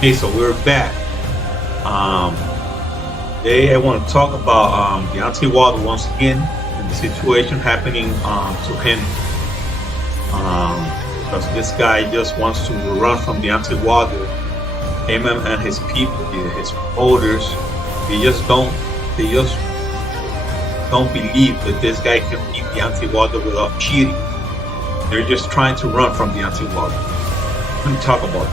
Hey, so we're back. Um, Today I want to talk about Deontay Wilder once again and the situation happening to him. Um, because this guy just wants to run from Deontay Wilder. Him and his people, his promoters, they just don't, they just don't believe that this guy can beat Deontay Wilder without cheating. They're just trying to run from Deontay Wilder. Let me talk about it.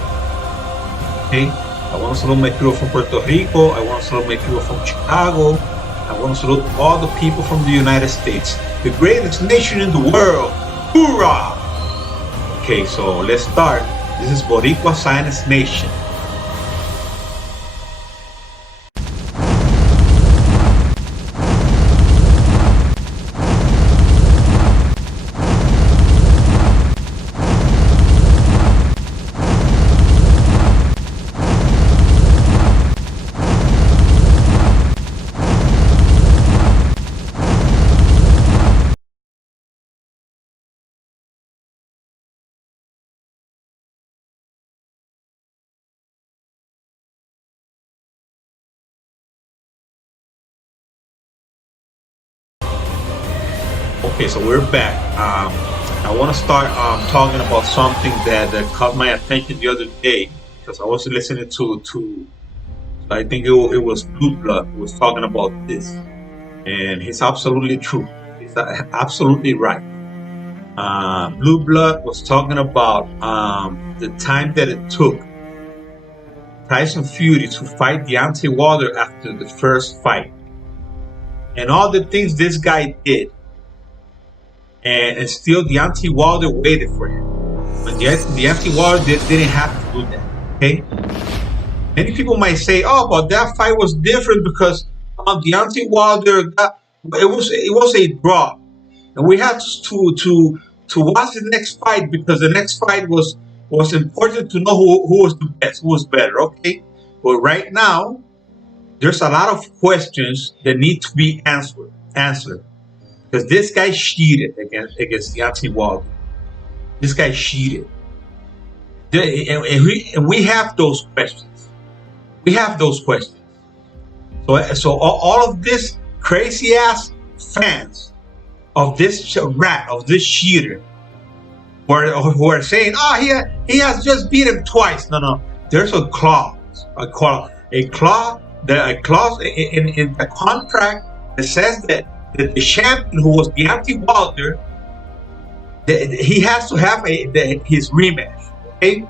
Okay? I want to salute my people from Puerto Rico. I want to salute my people from Chicago. I want to salute all the people from the United States, the greatest nation in the world. Hoorah! Okay, so let's start. This is Boricua Science Nation. Okay, so we're back. I want to start talking about something that caught my attention the other day because I was listening to I think it was Blue Blood who was talking about this, and he's absolutely true. He's absolutely right. Blue Blood was talking about the time that it took Tyson Fury to fight Deontay Wilder after the first fight, and all the things this guy did. And still Deontay Wilder waited for him. But yet Deontay Wilder didn't have to do that. Okay? Many people might say, oh, but that fight was different because Deontay Wilder it was a draw. And we had to watch the next fight because the next fight was important to know who was the best, who was better. Okay? But right now, there's a lot of questions that need to be answered. Because this guy cheated against Deontay Wilder. This guy cheated. And we have those questions. We have those questions. So all of this crazy ass fans of this rat, of this cheater, who are saying, oh, he has just beat him twice. No. There's a clause in the contract that says that the champion, who was Deontay Wilder, he has to have his rematch. Okay?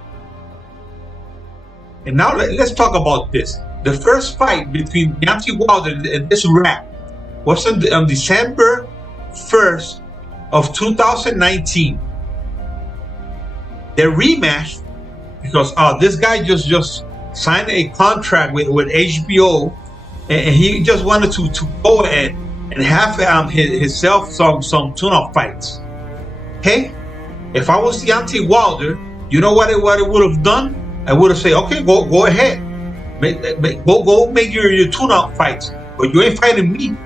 And now let's talk about this. The first fight between Deontay Wilder and this rat was on December 1st of 2019. The rematch, because this guy just signed a contract with HBO, and he just wanted to go and have himself some tune-up fights. Okay? If I was Deontay Wilder, you know what it would have done? I would have said, okay, go ahead. Go make your tune-up fights. But you ain't fighting me.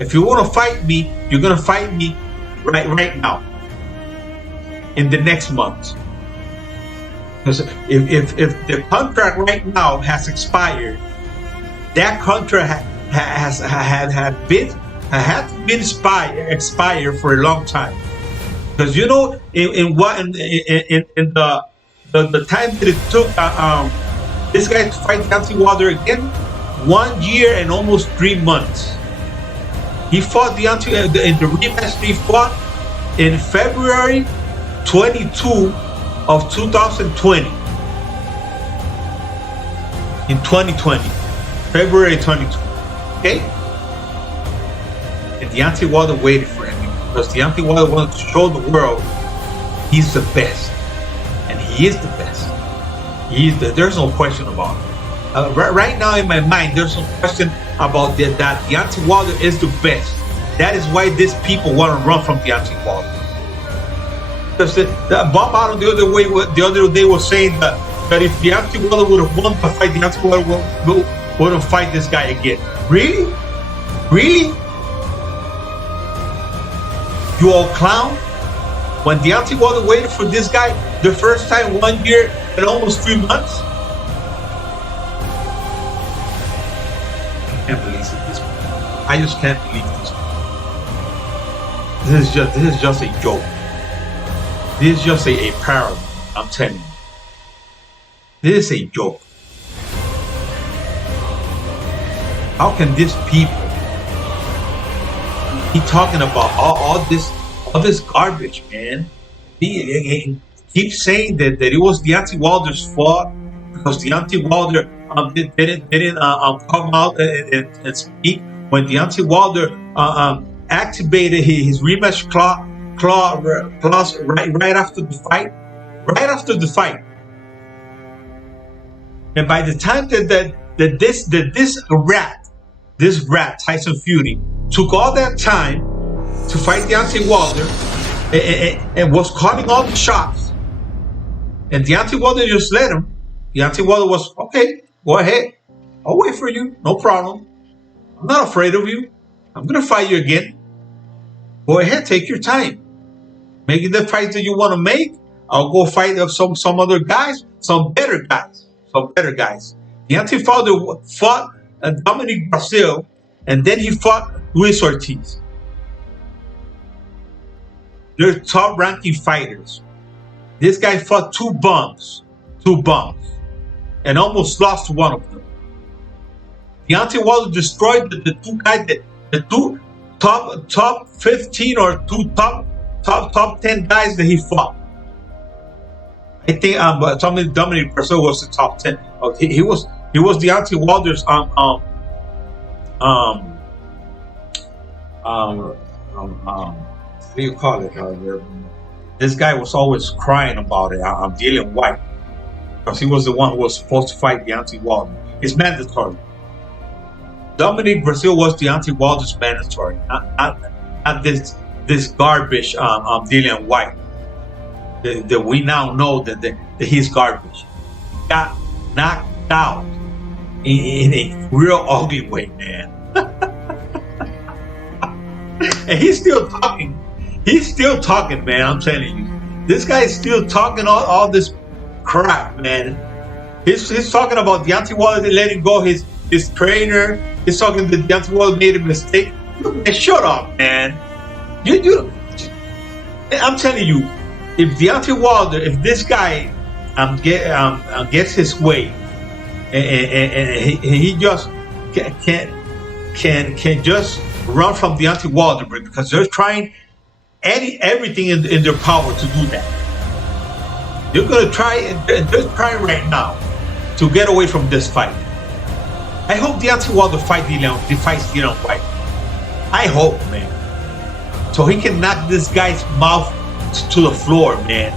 If you want to fight me, you're going to fight me right now. In the next month. Because if the contract right now has expired, that contract had been expired for a long time, because you know in the time that it took this guy to fight Deontay Wilder again, 1 year and almost 3 months. He fought Deontay in the rematch. He fought in February 22 of 2020. In 2020, February 22. Okay? And Deontay Wilder waited for him because Deontay Wilder wanted to show the world he's the best. And he is the best. There's no question about it. Right now in my mind, there's no question about that Deontay Wilder is the best. That is why these people want to run from Deontay Wilder. Because Bob Arum the other day was saying that if Deontay Wilder would have won the fight, Deontay Wilder wouldn't fight this guy again. Really? Really? You all clown? When Deontay Wilder waited for this guy the first time 1 year and almost 3 months, Can't believe this. I just can't believe this. This is just a joke. This is just a parable. I'm telling you, this is a joke. How can these people be talking about all this garbage, man? He keeps saying that it was Deontay Wilder's fault because Deontay Wilder didn't come out and speak when Deontay Wilder activated his rematch clause right after the fight, right after the fight. And by the time this rat Tyson Fury took all that time to fight Deontay Wilder and was calling all the shots, and Deontay Wilder just let him. Deontay Wilder was okay. Go ahead. I'll wait for you. No problem. I'm not afraid of you. I'm gonna fight you again. Go ahead. Take your time. Make the fight that you want to make. I'll go fight some other guys, some better guys. Deontay Wilder fought Dominic Brazil, and then he fought Luis Ortiz. They're top-ranking fighters. This guy fought two bums, and almost lost one of them. Deontay Wilder destroyed the two guys, the two top 15 or two top 10 guys that he fought. I think Dominic Brazil was the top 10. He was Deontay Wilder's what do you call it? This guy was always crying about it. Dillian White, because he was the one who was supposed to fight Deontay Wilder. It's mandatory. Dominic Brazil was Deontay Wilder's mandatory, not this garbage Dillian White that we now know that he's garbage. Got knocked out in a real ugly way, man. And he's still talking. He's still talking, man. I'm telling you, this guy is still talking all this crap, man. He's talking about Deontay Wilder letting go his trainer. He's talking that Deontay Wilder made a mistake. Man, shut up, man. I'm telling you, if Deontay Wilder, if this guy gets his way, and he just can just run from Deontay Wilder, because they're trying everything in their power to do that. They're gonna try, and they're trying right now to get away from this fight. I hope Deontay Wilder fights Dillian White. I hope, man, so he can knock this guy's mouth to the floor, man.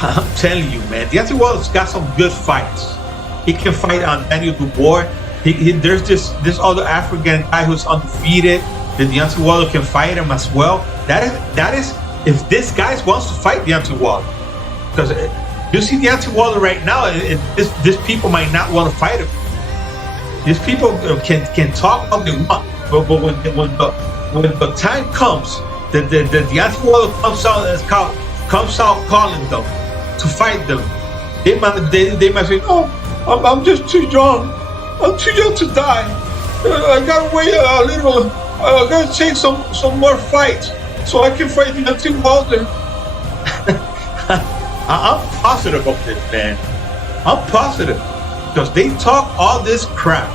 I'm telling you, man, Deontay Wilder's got some good fights. He can fight on Daniel Dubois. There's this other African guy who's undefeated. That Deontay Wilder can fight him as well. That is if this guy wants to fight Deontay Wilder, because you see Deontay Wilder right now, this people might not want to fight him. These people can talk all they want, but when the time comes, the Deontay Wilder comes out calling them to fight them, they might say, "No, I'm just too young. I'm too young to die. I gotta wait a little. I gotta take some more fights so I can fight Deontay Wilder." I'm positive of this, man. I'm positive because they talk all this crap,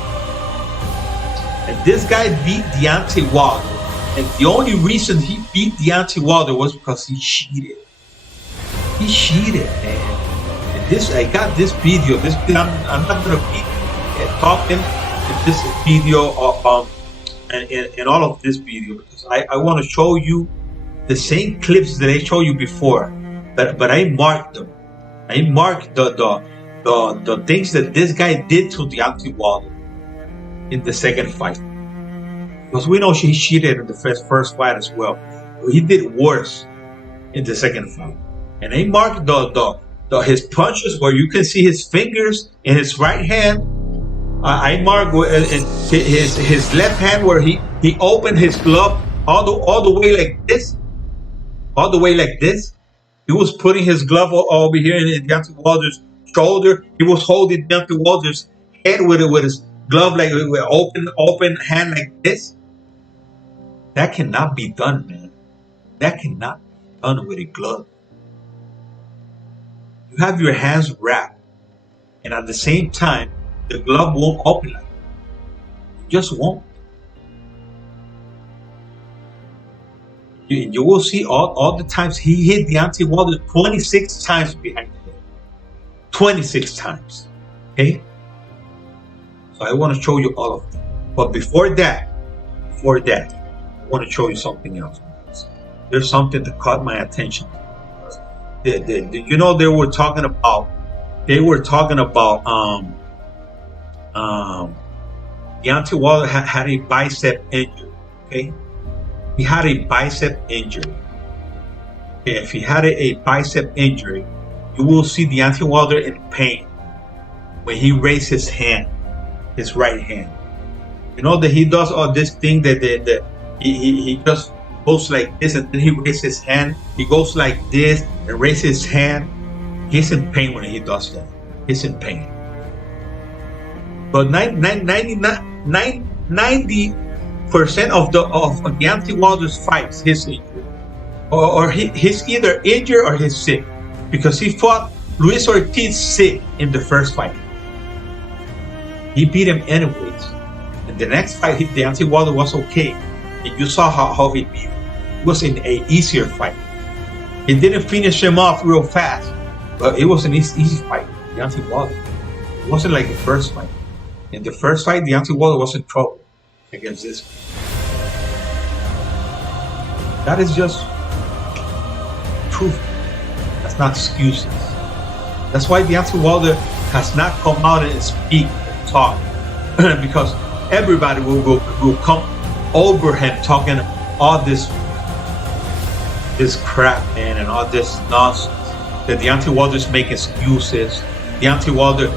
and this guy beat Deontay Wilder, and the only reason he beat Deontay Wilder was because he cheated. He cheated, man. And I got this video. I'm not gonna be talking in this video and all of this video, because I want to show you the same clips that I showed you before, but I marked them. I marked the things that this guy did to Deontay Wilder in the second fight, because we know he cheated in the first fight as well. He did worse in the second fight, and I marked his punches where you can see his fingers in his right hand. I marked his left hand where he opened his glove all the way like this, He was putting his glove over here in Deontay Wilder's shoulder. He was holding Deontay Wilder's head with glove like with open hand like this. That cannot be done, man. That cannot be done with a glove. You have your hands wrapped, and at the same time, the glove won't open like that. It just won't. You will see all the times he hit Deontay Wilder 26 times behind the head. 26 times. Okay? So I want to show you all of them. But before that, I want to show you something else. There's something that caught my attention. You know, they were talking about Deontay Wilder had a bicep injury. Okay? He had a bicep injury. Okay, if he had a bicep injury, you will see Deontay Wilder in pain when he raised his hand, his right hand. You know that he does all this thing that he just goes like this, and then he raises his hand. He goes like this and raises his hand. He's in pain when he does that. He's in pain. But 90% of Deontay Wilder's fights, he's injured, or he's either injured or he's sick, because he fought Luis Ortiz sick in the first fight. He beat him anyways. And the next fight, Deontay Wilder was okay. And you saw how he beat him. It was an easier fight. He didn't finish him off real fast, but it was an easy fight. Deontay Wilder. It wasn't like the first fight. In the first fight, Deontay Wilder was in trouble against this guy. That is just proof. That's not excuses. That's why Deontay Wilder has not come out and speak and talk, because everybody will come over him talking all this crap, man, and all this nonsense. That Deontay Wilder's making excuses. Deontay Wilder,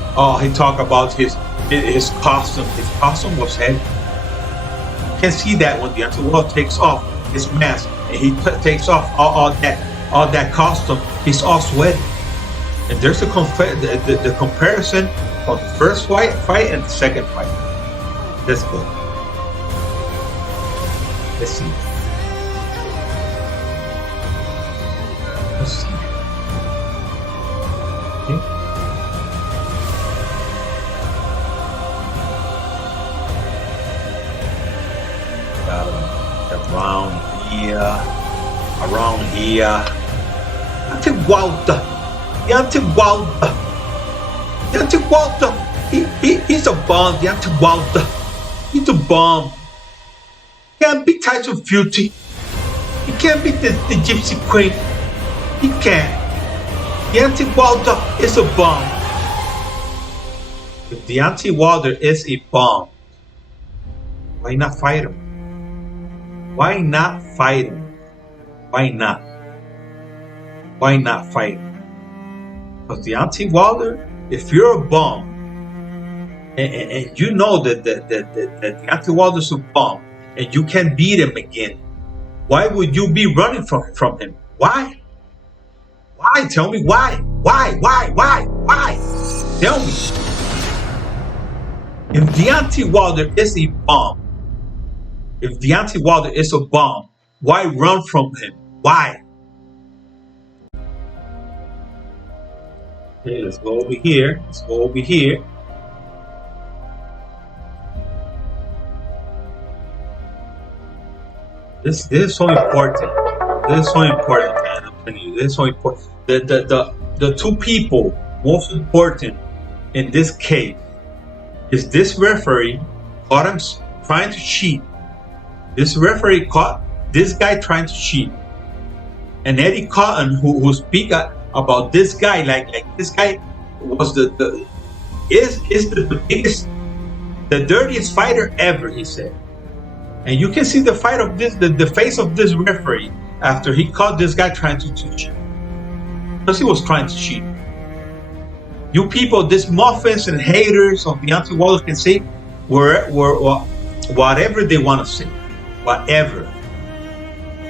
he talked about his costume. His costume was heavy. You can see that when Deontay Wilder takes off his mask and he takes off all that costume, he's all sweaty. And there's the comparison of the first fight and the second fight. Let's go. Let's see. Okay. Around here. Deontay Wilder. He's a bomb. Deontay Wilder. He's a bomb. He can't beat Tyson Fury. He can't beat the Gypsy Queen. He can't. Deontay Wilder is a bomb. If Deontay Wilder is a bomb, why not fight him? Why not fight him? Why not? Why not fight him? Because Deontay Wilder, if you're a bomb, and you know that Deontay Wilder's a bomb, and you can beat him again, why would you be running from him? Why? Why? Tell me why? Why? Tell me. If Deontay Wilder is a bomb, why run from him? Why? Okay, let's go over here. This is so important. Man. I'm telling you, this is so important. The two people most important in this case is this referee caught him trying to cheat. This referee caught this guy trying to cheat, and Eddie Cotton, who speak about this guy like this guy was the biggest, the dirtiest fighter ever, he said. And you can see the fight of this, the face of this referee after he caught this guy trying to cheat, because he was trying to cheat. You people, these muffins and haters of Deontay Wilder can say whatever they want to say, whatever.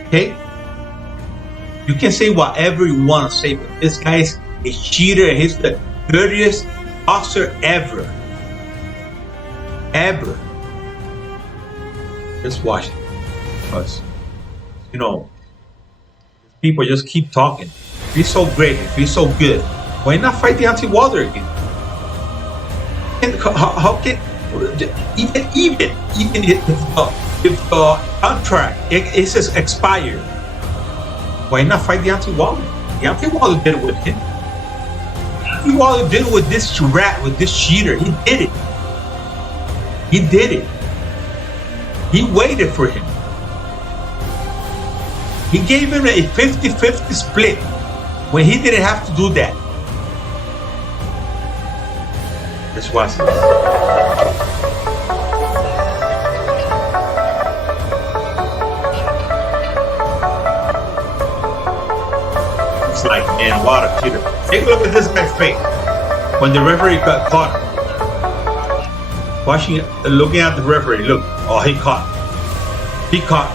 Okay, you can say whatever you want to say, but this guy is a cheater and he's the dirtiest boxer ever. ever. Just watch it. Because, you know, people just keep talking. If he's so great, if he's so good, why not fight Deontay Wilder again? How can even if the contract is expired, why not fight Deontay Wilder? Deontay Wilder did it with him. Deontay Wilder did it with this rat, with this cheater. He did it. He did it. He waited for him. He gave him a 50-50 split when he didn't have to do that. Let's watch this. It's like, man, what a cheater. Take a look at this guy's face when the referee got caught. Looking at the referee, look. Oh, he caught. He caught.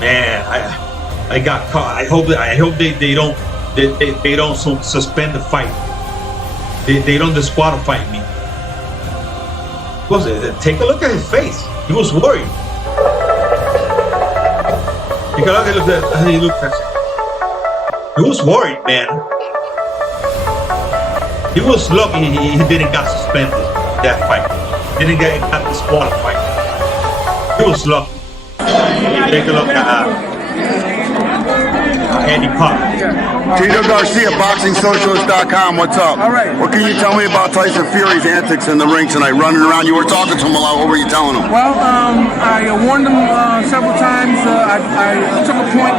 Man, I got caught. I hope they don't suspend the fight. They don't disqualify me. Take a look at his face. He was worried. Take a look at how he looked at him. He was worried, man. He was lucky he didn't get suspended that fight. Didn't get disqualified. He was lucky. Take a look at Andy Carter. Tito Garcia, BoxingSocialist.com. What's up? All right. What can you tell me about Tyson Fury's antics in the ring tonight? Running around, you were talking to him a lot. What were you telling him? Well, I warned him several times. I took a point,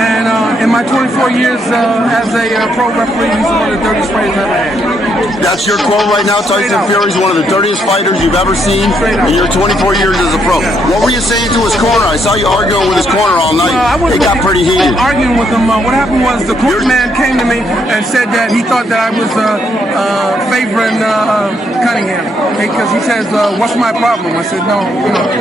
and in my 24 years as a pro referee, he's one of the dirtiest fighters I've ever had. That's your quote right now. Tyson Fury's one of the dirtiest fighters you've ever seen in your 24 years as a pro. What were you saying to his corner? I saw you arguing with his corner all night. It got pretty heated. Arguing with him. What happened was the corner man came to me and said that he thought that I was favoring Cunningham because he says, "What's my problem?" I said, "No."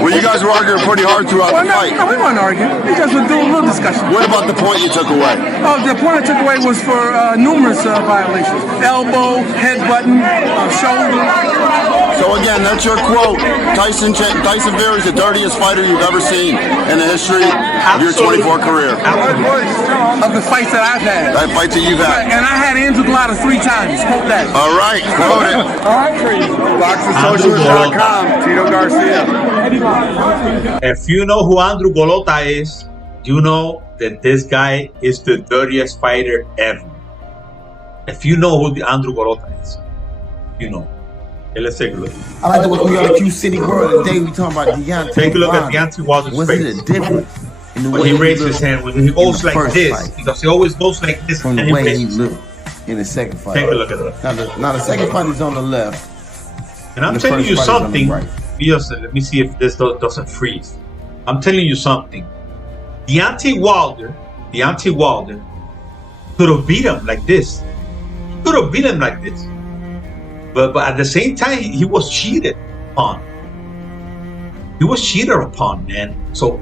Well, you guys were arguing pretty hard throughout the fight. No, we weren't arguing. We just were doing a little discussion. What about the point you took away? Oh, the point I took away was for numerous violations: elbow, headbutting, shoulder. So again, that's your quote. Tyson Fury is the dirtiest fighter you've ever seen in the history of your 24 career. Of the fights that I've had. That fight that you've had. Right, and I had Andrew Golota 3 times. Quote that. All right, quote it. All right, please. BoxingSocialist.com. Tito Garcia. If you know who Andrew Golota is, you know that this guy is the dirtiest fighter ever. If you know who the Andrew Golota is, you know. Okay, let's take a look. I like the way we on the Q City World today. We talking about Deontay. Take a look at Deontay Wilder's Was face. it a difference in the When way he raises his hand, when he goes like this, fight, because he always goes like this, from and the he way he raises. looked in the second fight? Take a look at that. Now the second fight is on the left. And I'm The telling first you fight is on the something. right. Let me see if this doesn't freeze. I'm telling you something. Deontay Wilder could have beat him like this. He could have beat him like this. But at the same time, he was cheated upon. He was cheated upon, man. So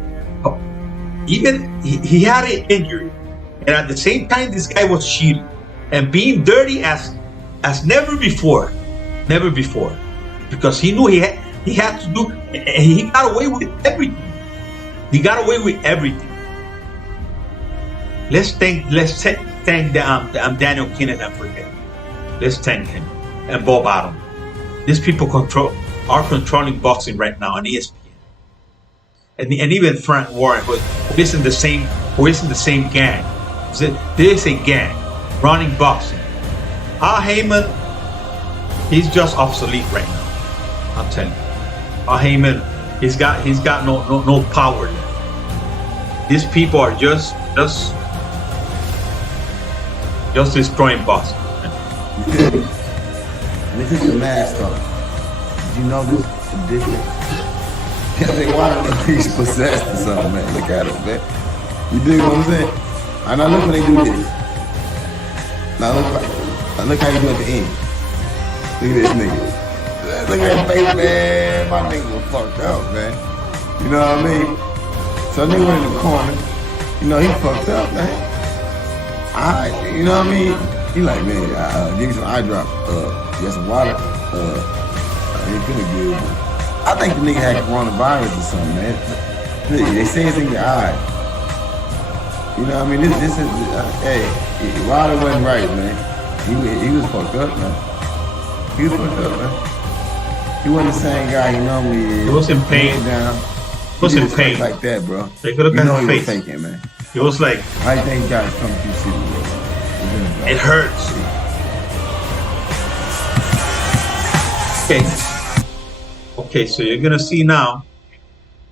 even he had an injury, and at the same time, this guy was cheating and being dirty as never before, because he knew he had to do, and he got away with everything. He got away with everything. Let's thank Daniel Kinahan for that. Let's thank him and Bob Arum. These people are controlling boxing right now on ESPN. And even Frank Warren, who is in the same gang. There is a gang running boxing. Al Heyman, he's just obsolete right now. I'm telling you. Al Heyman, he's got no power left. These people are just destroying boxing. This is the mask off. Did you know this addiction? They want to he's possessed or something, man. Look at him, man. You dig what I'm saying? And now look when they do this. Now look how you do at the end. Look at this nigga. Look at that face, man. My nigga was fucked up, man. You know what I mean? So nigga went in the corner. You know, he fucked up, man. You know what I mean? He like, man, give me some eye drop. You got some water? I ain't feeling good. I think the nigga had coronavirus or something, man. They say it's in your eye. You know what I mean? This is, hey, Wilder wasn't right, man. He was fucked up, man. He was fucked up, man. He wasn't the same guy he normally is. He was in pain. Down. He was in pain. Like that, bro. They could have You know got he his was face. faking, man. He was like, I think guys come through city. it hurts. Okay, so you're gonna see now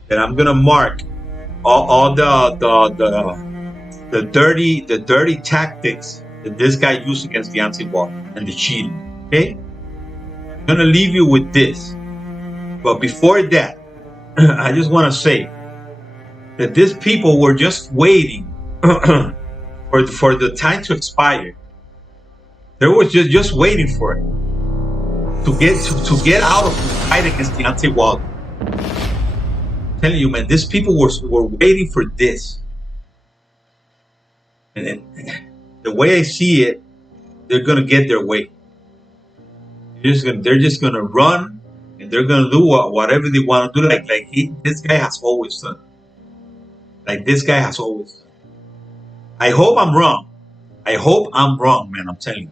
that I'm gonna mark all the dirty tactics that this guy used against Deontay Wilder and the cheating. Okay, I'm gonna leave you with this, but before that, I just want to say that these people were just waiting for the time to expire. They were just waiting for it to get out of the fight against Deontay Wilder. I'm telling you, man, these people were waiting for this. And the way I see it, they're gonna get their way. They're just gonna run, and they're gonna do whatever they want to do. This guy has always done. Like this guy has always done. I hope I'm wrong. I hope I'm wrong, man. I'm telling you.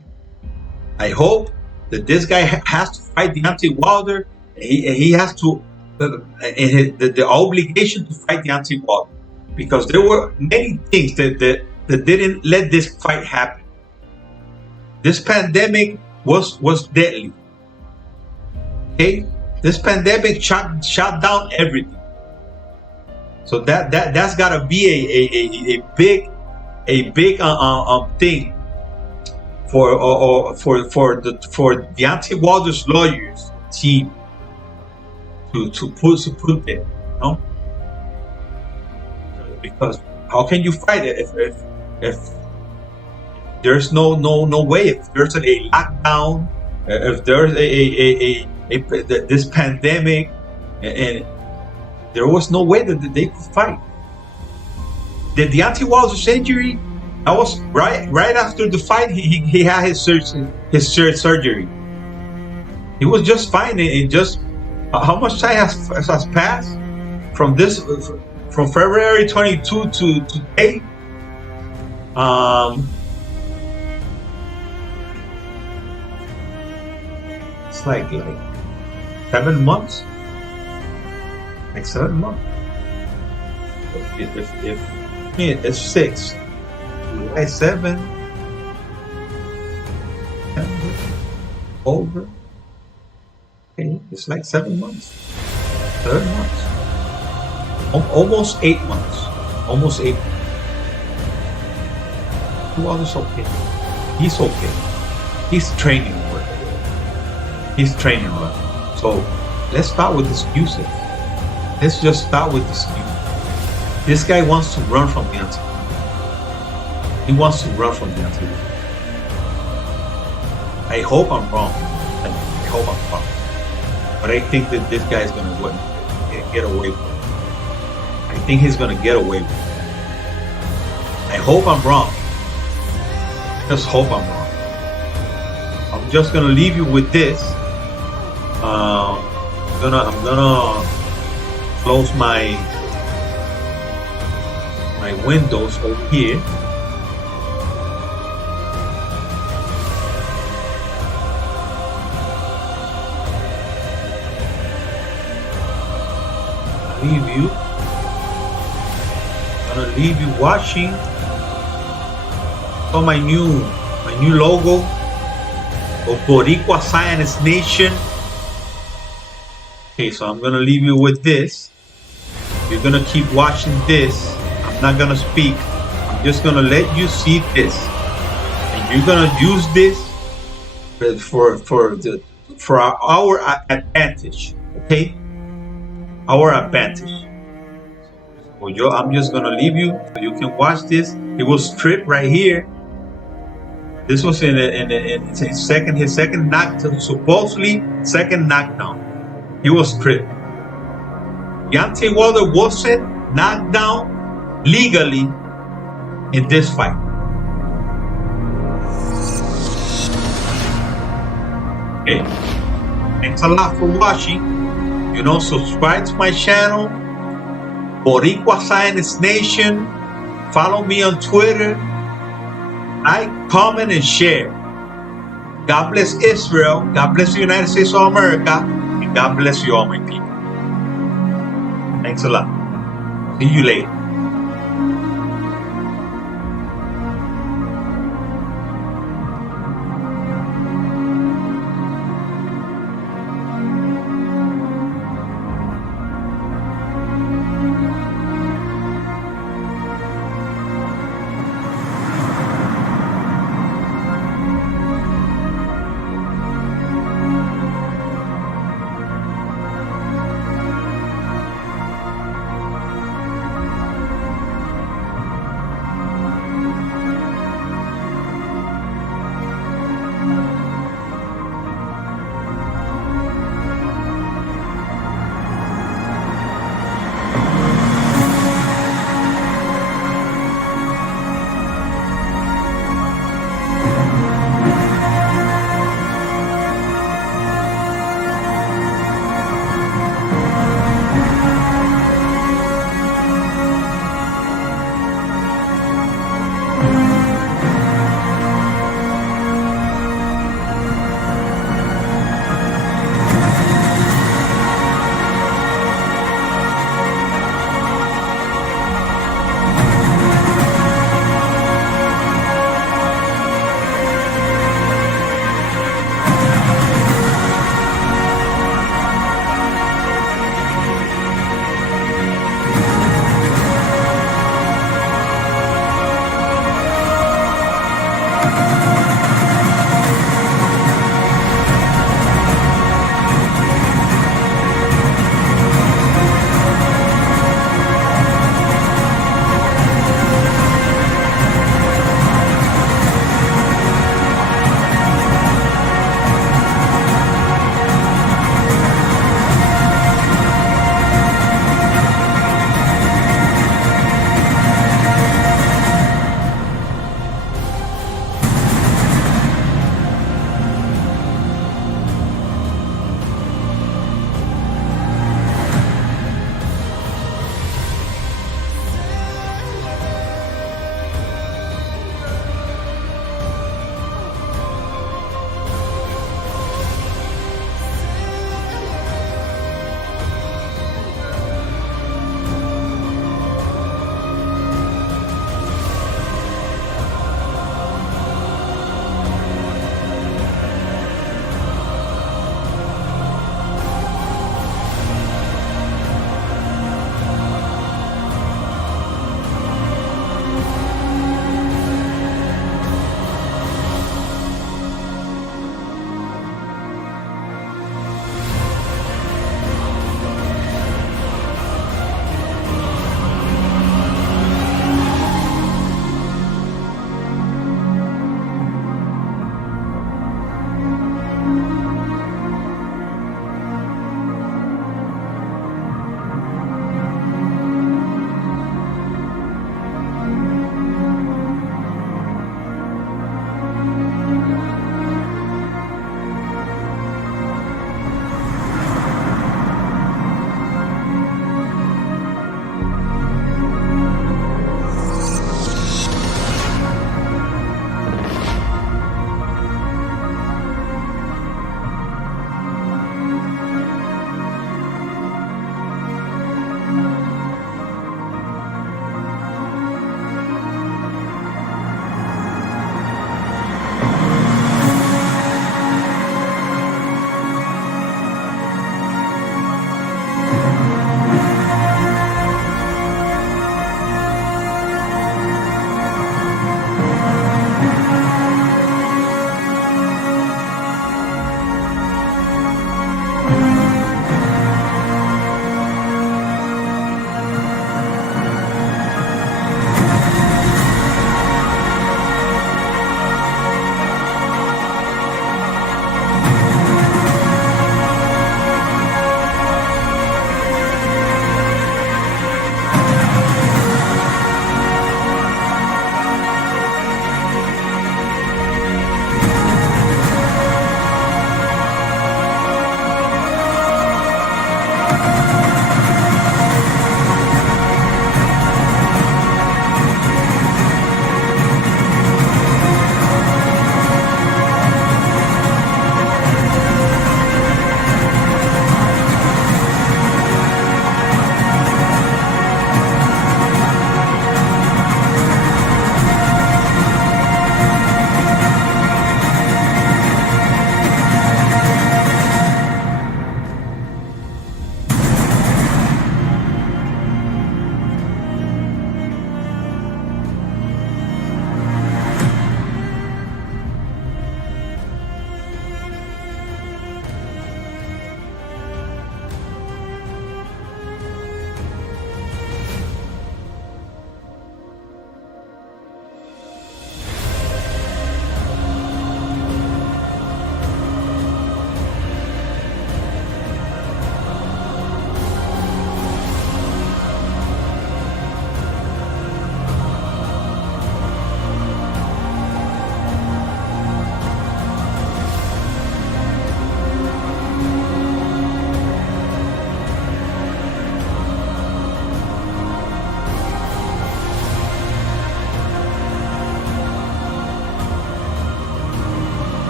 I hope that this guy has to fight Deontay Wilder. He has to the obligation to fight Deontay Wilder, because there were many things that didn't let this fight happen. This pandemic was deadly. Okay, this pandemic shut down everything. So that's gotta be a big thing for Deontay Wilder's lawyers team to put there, you know? Because how can you fight it if there's no way, if there's a lockdown, if there's this pandemic, and there was no way that they could fight. The Deontay Wilder's injury, that was right after the fight. He had his surgery. He was just fine. And just how much time has passed from February 22 to today? It's like 7 months. Like 7 months. If it's 6. July 7, over. Okay, it's like 7 months. 7 months. Almost 8 months. Almost 8 months. Wilder's okay. He's okay. He's training well. He's training well. So let's start with excuses. Let's just start with excuses. This guy wants to run from Deontay. He wants to run from Deontay. I hope I'm wrong. I hope I'm wrong. But I think that this guy is going to get away with it. I think he's going to get away with it. I hope I'm wrong. Just hope I'm wrong. I'm just going to leave you with this. I'm gonna close my windows over here. I'm gonna leave you watching. So my new logo of Boricua Science Nation. Okay, so I'm gonna leave you with this. You're gonna keep watching this. I'm not gonna speak. I'm just gonna let you see this, and you're gonna use this for our advantage. Okay, our advantage. So I'm just gonna leave you so you can watch this. It was stripped right here. This was in his second knockdown, supposedly second knockdown. He was stripped. Deontay Wilder wasn't knocked down legally in this fight. Okay. Thanks a lot for watching. Subscribe to my channel, Boricua Zionist Nation. Follow me on Twitter. Like, comment, and share. God bless Israel. God bless the United States of America. And God bless you all, my people. Thanks a lot. See you later.